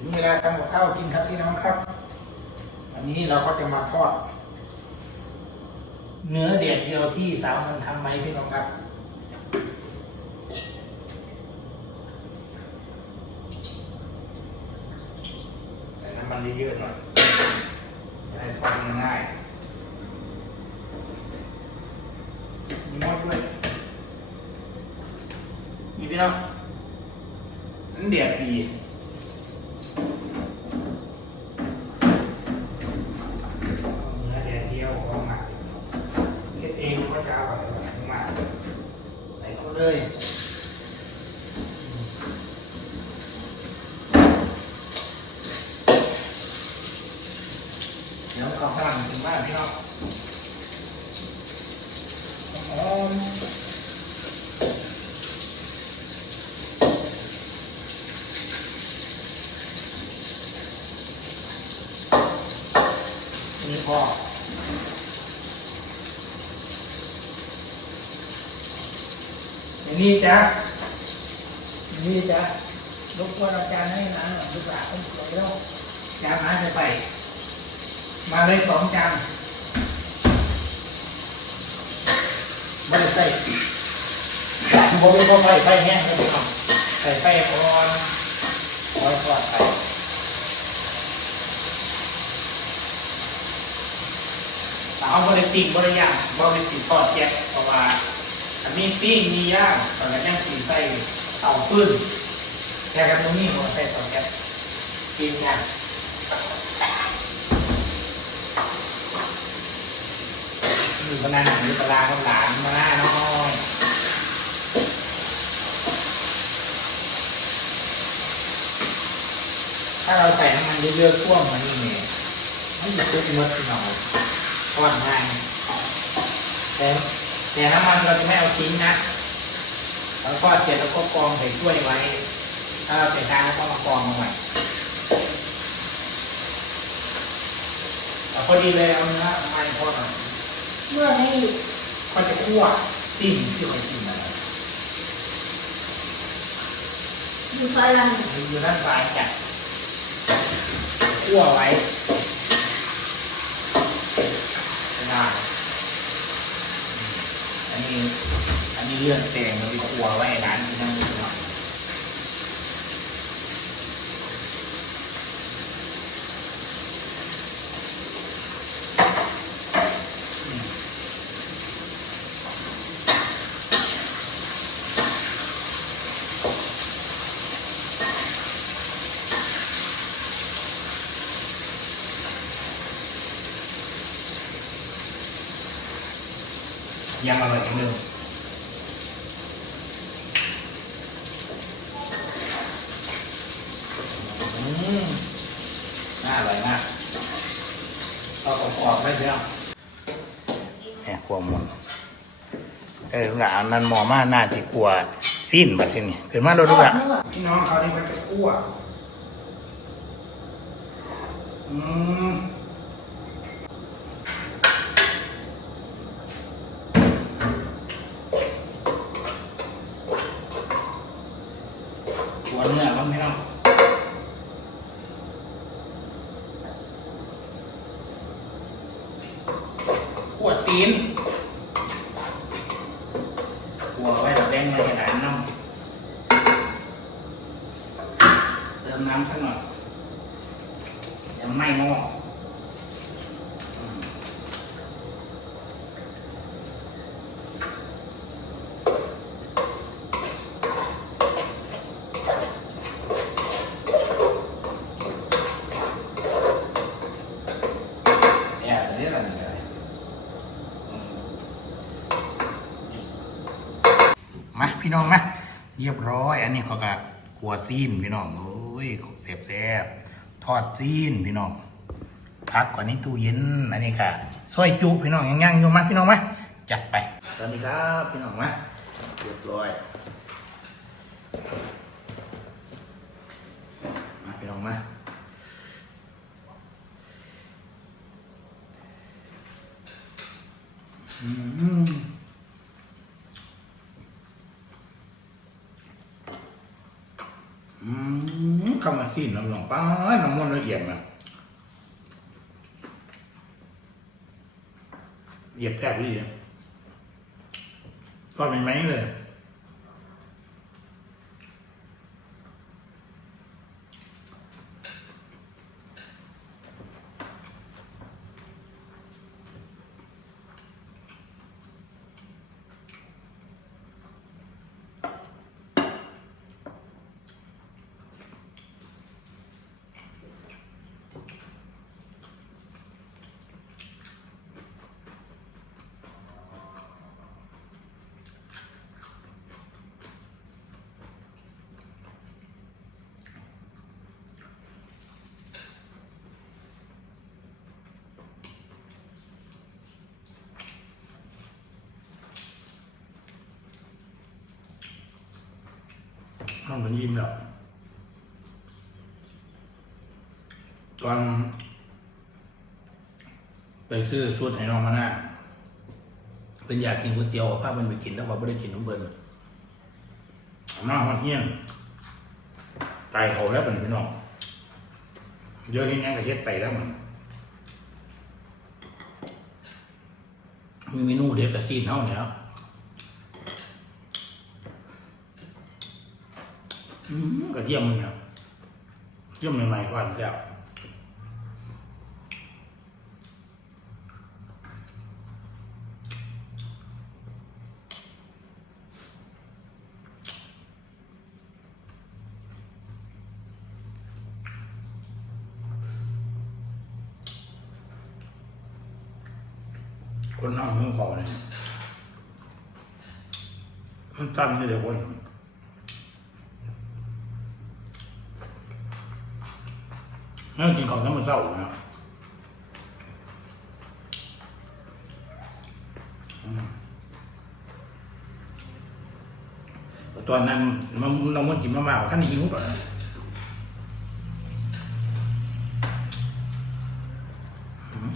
ถึงเวลาทำกับข้าวกินครับพี่น้องครับ วันนี้เราก็จะมาทอด เนื้อเดียดเดียวที่สาวมันทำไหมพี่น้องครับใส่น้ำมันเยอะๆหน่อยจะได้ทอดง่ายมีมอดด้วยนี่พี่น้องนั่นเดียดดีเนื้อแดดเดียวออกมาเฮ็ดเองก็จะอร่อยมากใส่เข้าเลย เดี๋ยวเข้าข้างถึงบ้านพี่น้อง หอมนี่พออันนี่จ้ะนี่จ้ะรบกวนอาจารย์ให้น้ำหน่อยดีกว่าต้องขอเดี๋ยวจานน้ำจะไป มาเลยสองจาน ไม่ได้ใส่ผมไม่พอไฟไฟแห้งเลยครับใส่ไฟอ่อนร้อยทอดไปสาบริติบริย่างบริติทอดแก๊สเพราะว่าอันนี้ปิ้งมีย่างตอนนั้นย่างสีใส่เต่าฟืนแค่กันตรงนี้ผมใส่ทอดแก๊สปิ้งย่างมีปลาหนังมีปลาข้าหลามมาหน้าน้อย ถ้าเราใส่น้ำมันเยอะๆท่วมมันนี่เนี่ยไม่จะซุกมดที่เราทอดง่ายแต่แต่น้ำมันเราจะไม่เอาทิ้งนะเราทอดเสร็จแล้วก็กรองใส่ถ้วยไว้ ถ้าเราใส่ทางก็มากรองเอาไว้แต่พอดีเลยเอาเนื้อมันทอดหน่อยเมื่อให้เขาจะคั่วติ้มที่เขากินอะไรดูซอยลังอยู่ด้านซ้ายจัด คั่วไว้ได้อันนี้ อันนี้เลื่อนเตงเราไปคั่วไว้ในร้านที่นั่งดูหน่อย ยังอร่อยเหมือนเดิมอืมน่าอร่อยมากเอากรอบๆไว้เดียวแหมกลัวหมดเออลูกหลานนั่นหมอมาหน้าที่กลัวสิ้นบัดเช่นนี้ขึ้นมาดูดูอะพี่น้องเขานี่มันจะคั่วอืม เนื้อมันไม่ต้องขวดซีนหัวไว้เราแดงมาให้หลานน้องเติมน้ำสักหน่อยเดี๋ยวไหม้หม้อมเนี่ยเดี๋ยวนี้อะไรเนี่ยอืมมา พี่น้องมาเรียบร้อย อันนี้เขาก็ขัวซีนพี่น้องโอ้ยเสียบแซ่บทอดซีนพี่น้องพักก่อนนี้ตู้เย็นอันนี้ค่ะซอยจุพี่น้องยังยังๆอยู่มาพี่น้องมาจัดไปสวัสดีครับพี่น้องมาเรียบร้อยมาพี่น้องมาอืม อืมคำว่าที่น้ำหลงป้าน้ำมันละเอียดนะเหยียบแทบดีอะทอดไหมเลย ห้อนยิ้มแล้วตอนไปซื้อสูตรให้น้องมาหน้าเป็นอยากกินก๋วยเตี๋ยวพามันไปกินแล้วว่าไม่ได้กินน้ำเบิ้ลน้องมาเที่ยงตายเขาแล้วเป็นพี่น้องเยอะเห็นยังกระเฮ็ดไปแล้วมันมีเมนูเด็ดกระตีนเท่าเนี่ย อืม กระเทียมเนี่ยเทียมใหม่ๆก่อนแล้วคนนั่งมือพอเนี่ยมันตั้นนี่เดี๋ยวคน นั่งกินของทั้งหมดเศร้านะตอนนั้นมันเรามันกินมากๆท่านหิวก่อนอืม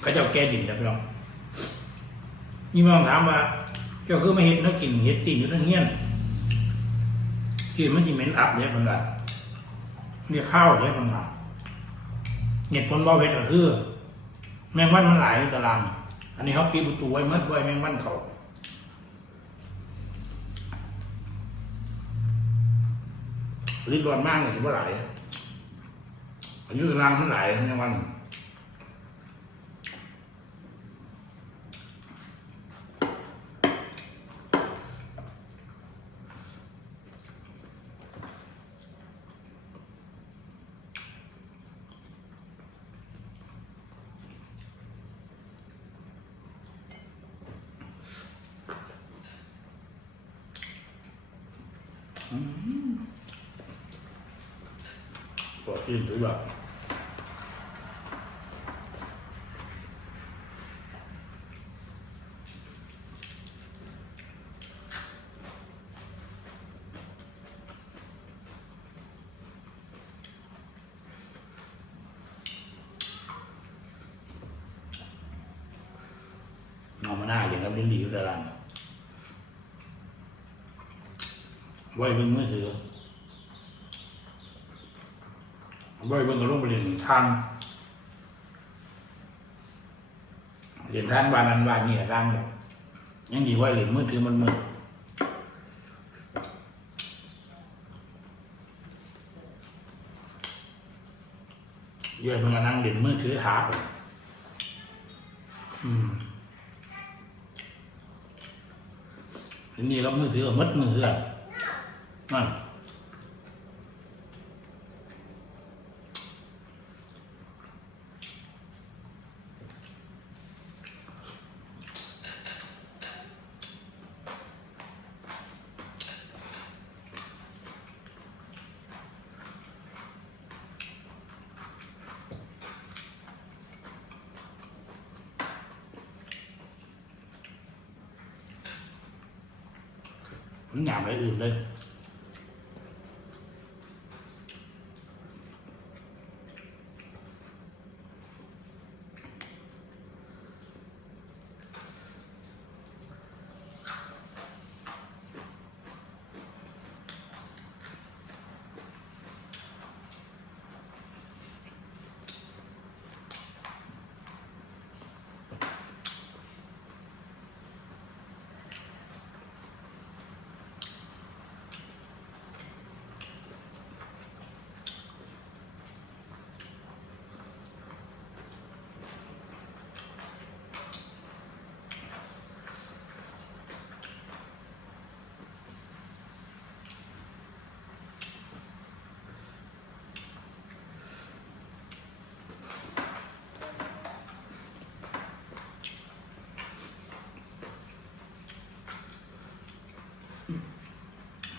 เขาจ้าแก้ดินนะพี่น้องนี่มองถามว่า เจ้าคือไม่เห็นนักกินเห็ดตีนอยู่ทั้งเงี้ยน กินมันจะเหม็นอับเนี่ยมันละเนี่ยข้าวเนี่ยมันละเหตุผลบ่เผ็ดก็คือ แมงวันมันหลายในตาราง อันนี้เขาปีประตูไว้เมัดไว้แมงวันเขาลิ้นร้อนมากเลยสิว่าหลายอายุตารางมันหลายแมงวัน ตัวที่ถือแบบเอามาหน้าอย่างกับลิ้นดีอยู่แต่ละ ไว้เป็นมือถือบ่อยเบิ่งก็ลงไปเรียนทางเรียนทางบ้านนั้นบ้านนี้ทางแบบยังดีกว่าเรียนมือถือมันมือเยอะมันก็นั่งเรียนมือถือหาไปอืมทีนี้ก็มือถือก็มัดมือถืออะ นั่นมันห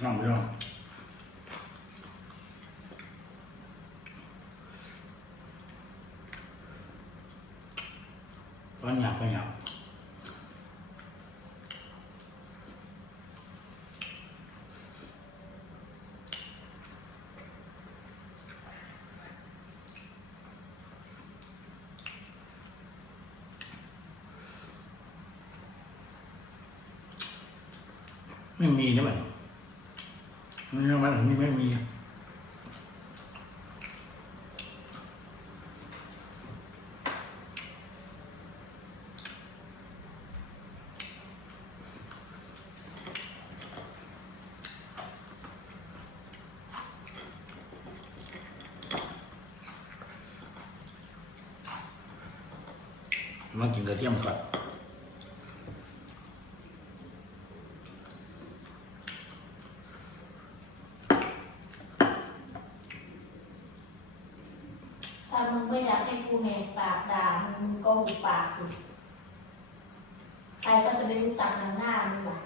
นเลยน้องพี่น้องตอนหยาบไปหยาบไม่มีนะมัน มันมันไม่ไม่มี มากินกระเทียมก่อน ถ้ามึงไม่อยากให้กูแหกปากด่ามึงก็ หุบปากสิใครก็จะไม่รู้จักหน้าหน้ามึงล่ะ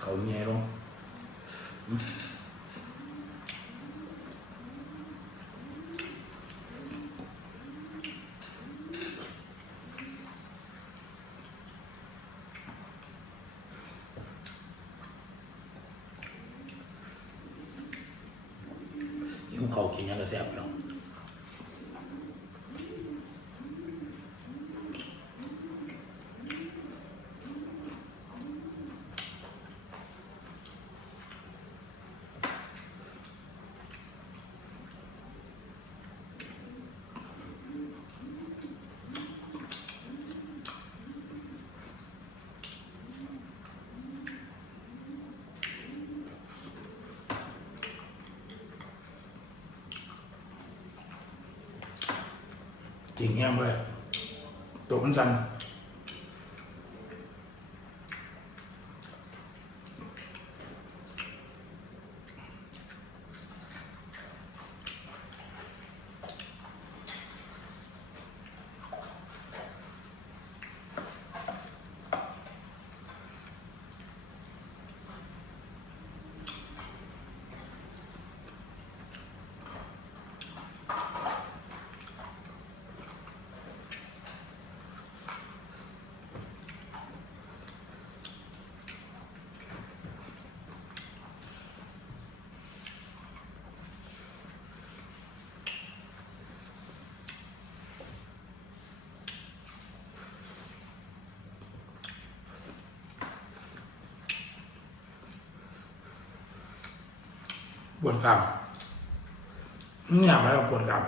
เขาแง่ลง หิวเขาว กินยังกระแซบพี่น้องจริงแง่เลยตัวมันจัน ปวดกรามนี่อยากอะไรกับปวดกราม